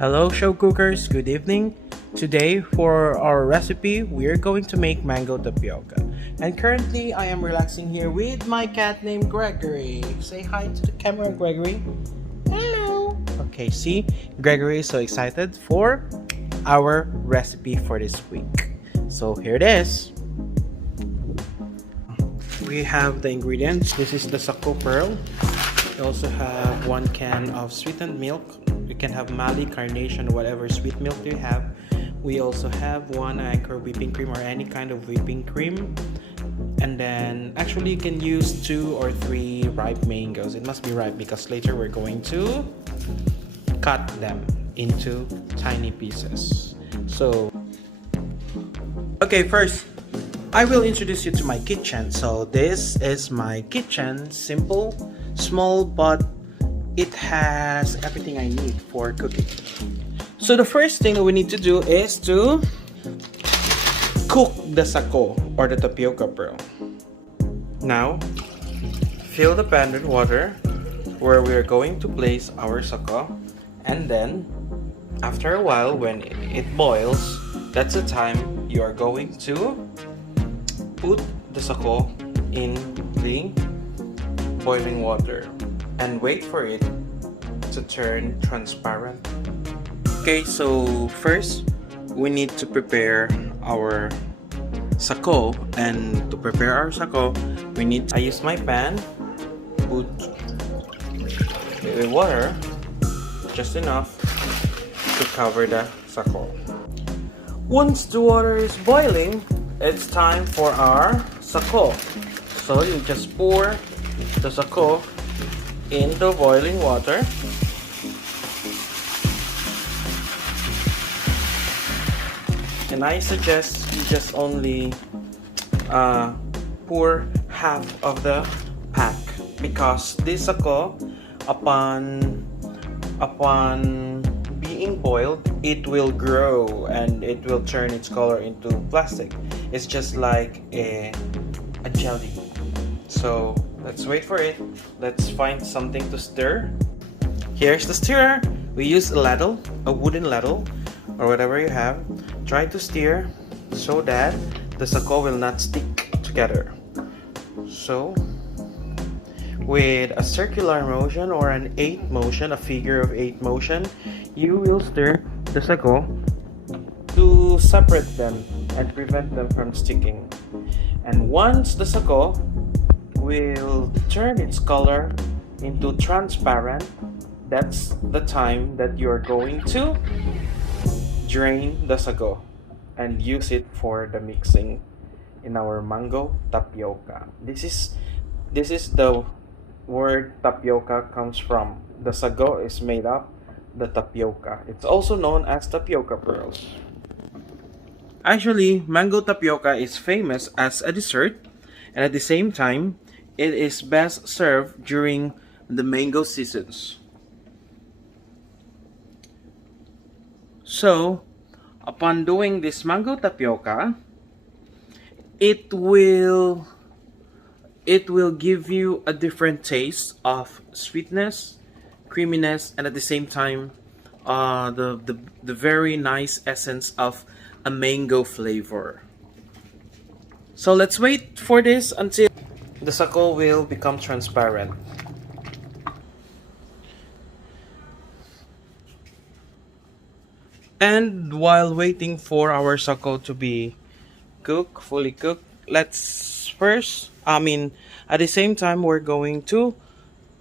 Hello show cookers, good evening. Today for our recipe, we're going to make mango tapioca. And currently I am relaxing here with my cat named Gregory. Say hi to the camera, Gregory. Hello. Okay, see, Gregory is so excited for our recipe for this week. So here it is. We have the ingredients. This is the Sako pearl. We also have 1 can of sweetened milk. You can have Mali, Carnation, whatever sweet milk you have. We also have 1 Anchor whipping cream or any kind of whipping cream. And then actually you can use 2 or 3 ripe mangoes. It must be ripe because later we're going to cut them into tiny pieces. So, okay, first I will introduce you to my kitchen. So this is my kitchen, simple, small, but it has everything I need for cooking. So the first thing that we need to do is to cook the sako or the tapioca pearl. Now, fill the pan with water where we are going to place our sako, and then after a while when it boils, that's the time you are going to put the sako in the boiling water and wait for it to turn transparent. Okay, so first we need to prepare our sako, and to prepare our sako I use my pan, put water just enough to cover the sako. Once the water is boiling, it's time for our sako. So you just pour the sako in the boiling water. And I suggest you just only pour half of the pack, because this sako, upon being boiled, it will grow and it will turn its color into plastic. It's just like a jelly. So let's wait for it. Let's find something to stir. Here's the stirrer. We use a ladle, a wooden ladle, or whatever you have. Try to stir so that the sako will not stick together. So with a circular motion or an 8 motion, a figure of 8 motion, you will stir the sako to separate them and prevent them from sticking. And once the sako will turn its color into transparent, that's the time that you're going to drain the sako and use it for the mixing in our mango tapioca. This is the word tapioca comes from. The sago is made up the tapioca. It's also known as tapioca pearls. Actually, mango tapioca is famous as a dessert, and at the same time it is best served during the mango seasons. So upon doing this mango tapioca, it will give you a different taste of sweetness, creaminess, and at the same time the very nice essence of a mango flavor. So let's wait for this until the sako will become transparent. And while waiting for our sako to be fully cooked, let's first, at the same time, we're going to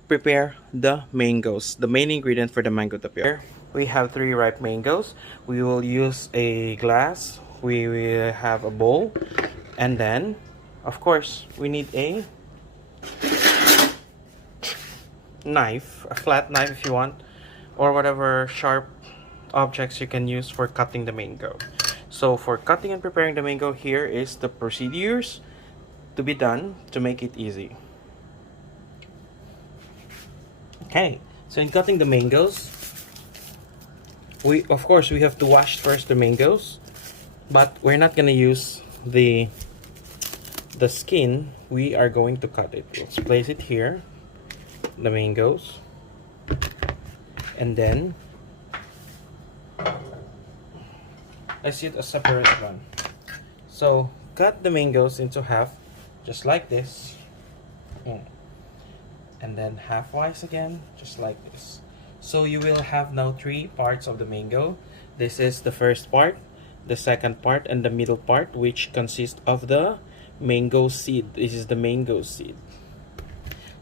prepare the mangoes, the main ingredient for the mango tapioca. We have 3 ripe mangoes. We will use a glass. We will have a bowl, and then, of course, we need a knife, a flat knife if you want, or whatever sharp objects you can use for cutting the mango. So for cutting and preparing the mango, here is the procedures to be done to make it easy. Okay, so in cutting the mangoes, we have to wash first the mangoes, but we're not gonna use the skin. We are going to cut it. Let's place it here, the mangoes, and then let's use a separate one. So cut the mangoes into half, just like this. And then halfwise again, just like this. So you will have now 3 parts of the mango. This is the first part, the second part, and the middle part, which consists of the mango seed. This is the mango seed.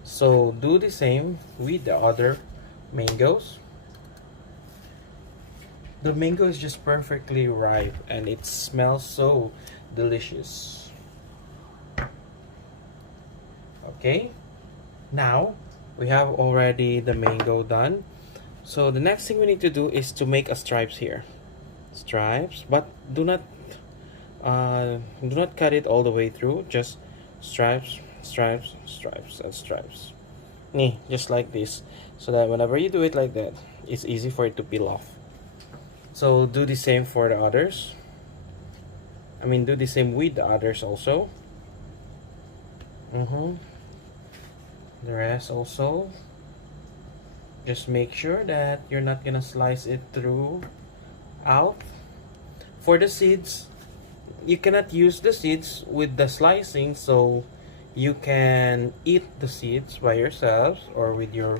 So do the same with the other mangoes. The mango is just perfectly ripe and it smells so delicious. Okay, now we have already the mango done. So the next thing we need to do is to make a stripes here. Stripes, but do not cut it all the way through. Just stripes, stripes, stripes, and stripes. Just like this, so that whenever you do it like that, it's easy for it to peel off. So do the same for the others. Do the same with the others also. The rest also. Just make sure that you're not gonna slice it through out. For the seeds, you cannot use the seeds with the slicing, so you can eat the seeds by yourselves, or with your,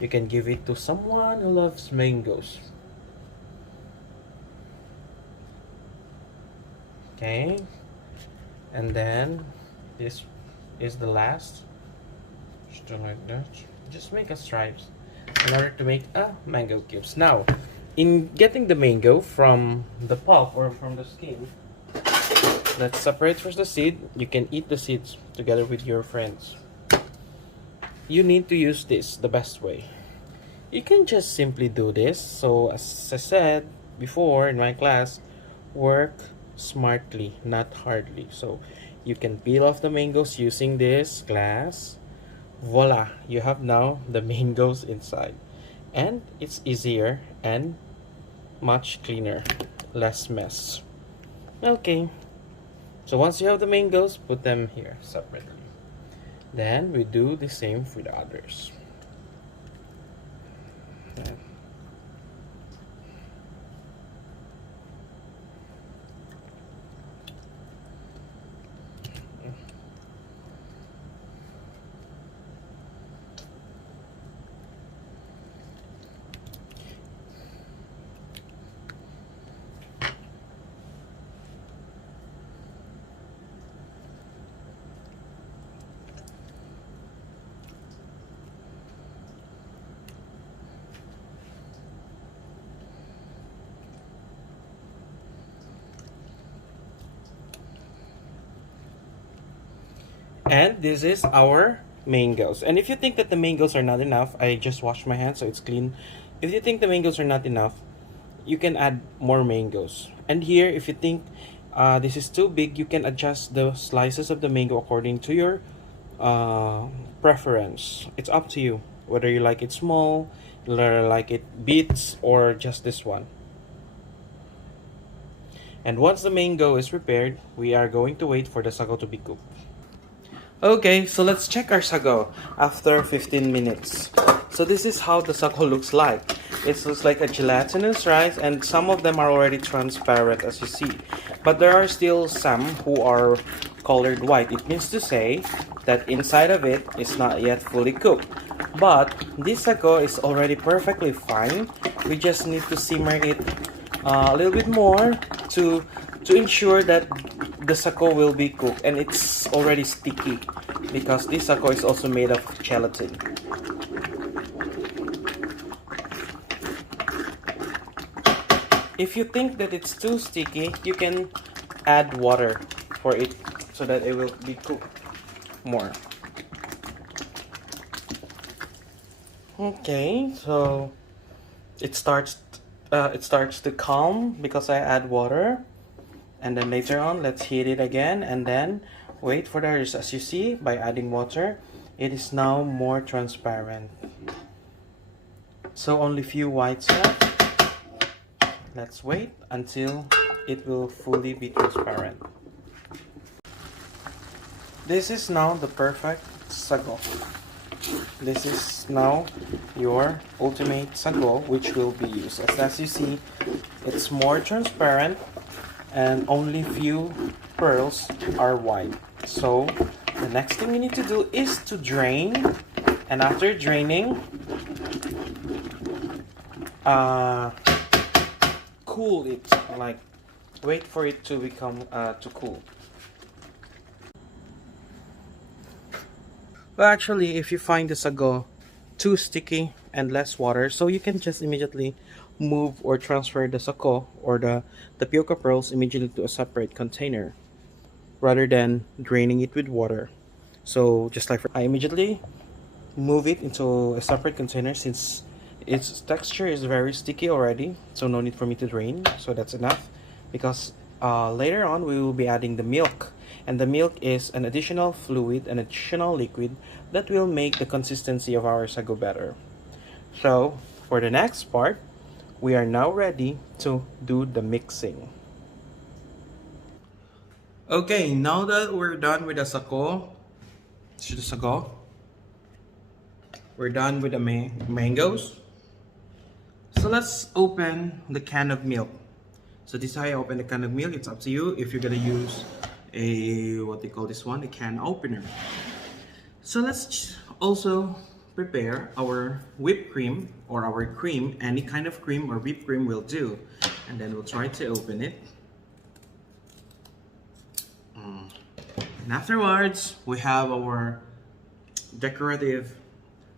you can give it to someone who loves mangoes. Okay, and then this is the last. Just like that. Just make a stripes in order to make a mango cubes. Now, in getting the mango from the pulp or from the skin, let's separate first the seed. You can eat the seeds together with your friends. You need to use this the best way. You can just simply do this. So as I said before in my class, work smartly, not hardly. So you can peel off the mangoes using this glass. Voila, you have now the mangoes inside, and it's easier and much cleaner, less mess. Okay, so once you have the mangoes, put them here separately. Then we do the same for the others. And this is our mangoes. And if you think that the mangoes are not enough, I just washed my hands so it's clean. If you think the mangoes are not enough, you can add more mangoes. And here, if you think this is too big, you can adjust the slices of the mango according to your preference. It's up to you whether you like it small, whether you like it bits, or just this one. And once the mango is prepared, we are going to wait for the sago to be cooked. Okay, so let's check our sago after 15 minutes. So this is how the sago looks like. It looks like a gelatinous rice, and some of them are already transparent as you see. But there are still some who are colored white. It means to say that inside of it is not yet fully cooked. But this sago is already perfectly fine. We just need to simmer it a little bit more to ensure that the sago will be cooked, and it's already sticky because this sago is also made of gelatin. If you think that it's too sticky, you can add water for it so that it will be cooked more. Okay, so it starts to calm because I add water. And then later on, let's heat it again and then wait for the rest. As you see, by adding water, it is now more transparent. So only few whites left. Let's wait until it will fully be transparent. This is now the perfect sago. This is now your ultimate sago, which will be used. As you see, it's more transparent. and only few pearls are white. So the next thing you need to do is to drain, and after draining, cool it, like wait for it to become to cool. Well, actually, if you find the sago too sticky and less water, so you can just immediately move or transfer the sago or the tapioca pearls immediately to a separate container rather than draining it with water. So just like I immediately move it into a separate container since its texture is very sticky already, so no need for me to drain, so that's enough because later on we will be adding the milk, and the milk is an additional fluid, an additional liquid that will make the consistency of our sago better. So for the next part, we are now ready to do the mixing. Okay, now that we're done with the sago, we're done with the mangoes. So let's open the can of milk. So this is how I open the can of milk. It's up to you if you're gonna use a, what they call this one, a can opener. So let's also prepare our whipped cream or our cream. Any kind of cream or whipped cream will do. And then we'll try to open it. And afterwards, we have our decorative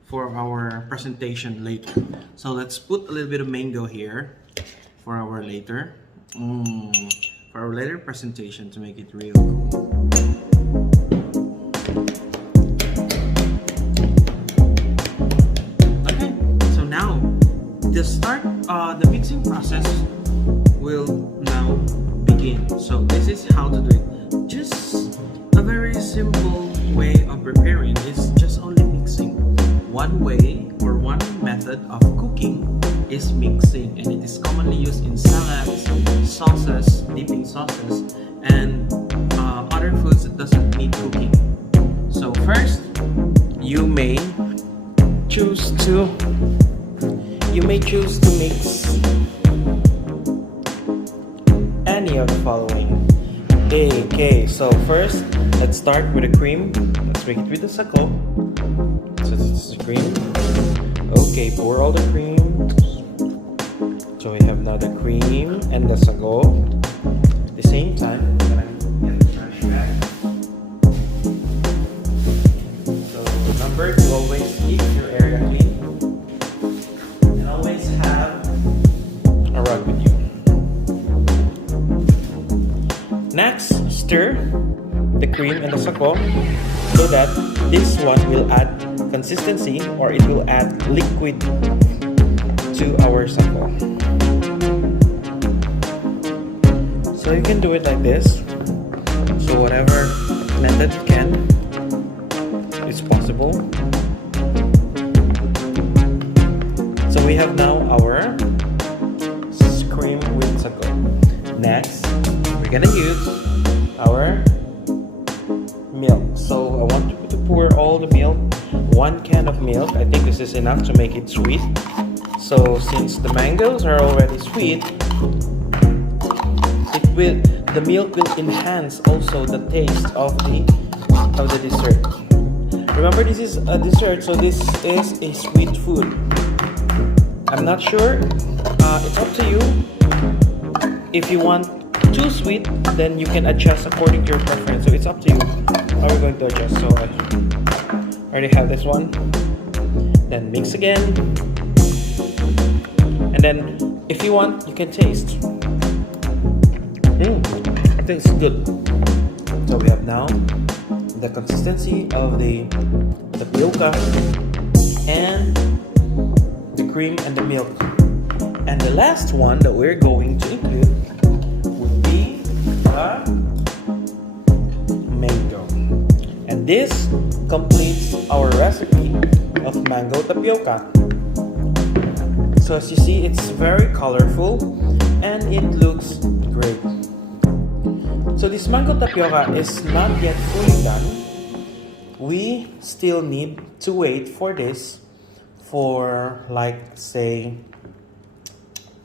for our presentation later. So let's put a little bit of mango here for our later, for our later presentation to make it real cool. Okay, so now the mixing process will now begin. So this is how to do it. Just a very simple way of preparing is just only mixing. One way or one method of cooking is mixing, and it is commonly used in salads, sauces, dipping sauces, and other foods that doesn't need cooking. So first, you may choose to mix any of the following. Okay, so first let's start with the cream. Let's make it with the sago. So this is the cream. Okay, pour all the cream. So we have now the cream and the sago. At the same time, I'm gonna get the trash bag. So remember to always keep your area clean and always have a rug with you. Next, stir the cream and the sago so that this one will add consistency, or it will add liquid to our sago. So you can do it like this. So whatever method you can, it's possible. So we have now our cream with sago. Next, we're gonna use our milk. So I want to pour all the milk, 1 can of milk. I think this is enough to make it sweet. So since the mangoes are already sweet, the milk will enhance also the taste of the dessert. Remember, this is a dessert, so this is a sweet food. I'm not sure. It's up to you. If you want too sweet, then you can adjust according to your preference. So it's up to you how we're going to adjust. So I already have this one. Then mix again. And then if you want, you can taste. I think it's good. So we have now the consistency of the tapioca and the cream and the milk. And the last one that we're going to include would be the mango. And this completes our recipe of mango tapioca. So as you see, it's very colorful and it looks great. So this mango tapioca is not yet fully done. We still need to wait for this for, like, say,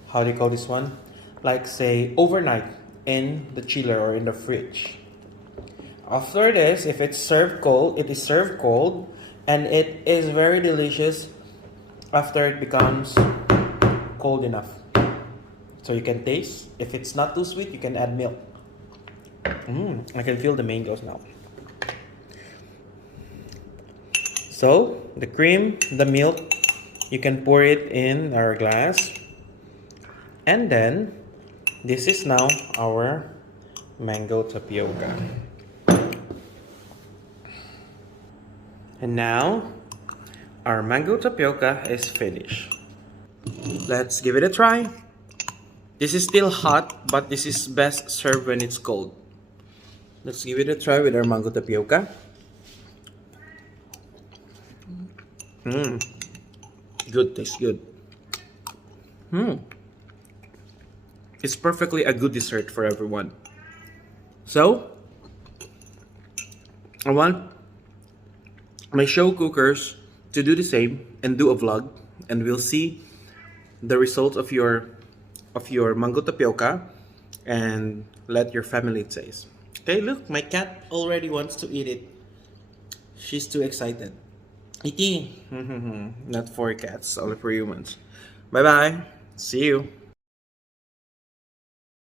how do you call this one? Like, say, overnight. in the chiller or in the fridge. After this, if it's served cold, it is served cold, and it is very delicious after it becomes cold enough. So you can taste. If it's not too sweet, you can add milk. I can feel the mangoes now. So the cream, the milk, you can pour it in our glass. And then this is now our mango tapioca. And now our mango tapioca is finished. Let's give it a try. This is still hot, but this is best served when it's cold. Let's give it a try with our mango tapioca. Good, tastes good. It's perfectly a good dessert for everyone. So, I want my show cookers to do the same and do a vlog, and we'll see the results of your mango tapioca and let your family taste. Okay, look, my cat already wants to eat it. She's too excited. Iti. Not for cats, only for humans. Bye bye. See you.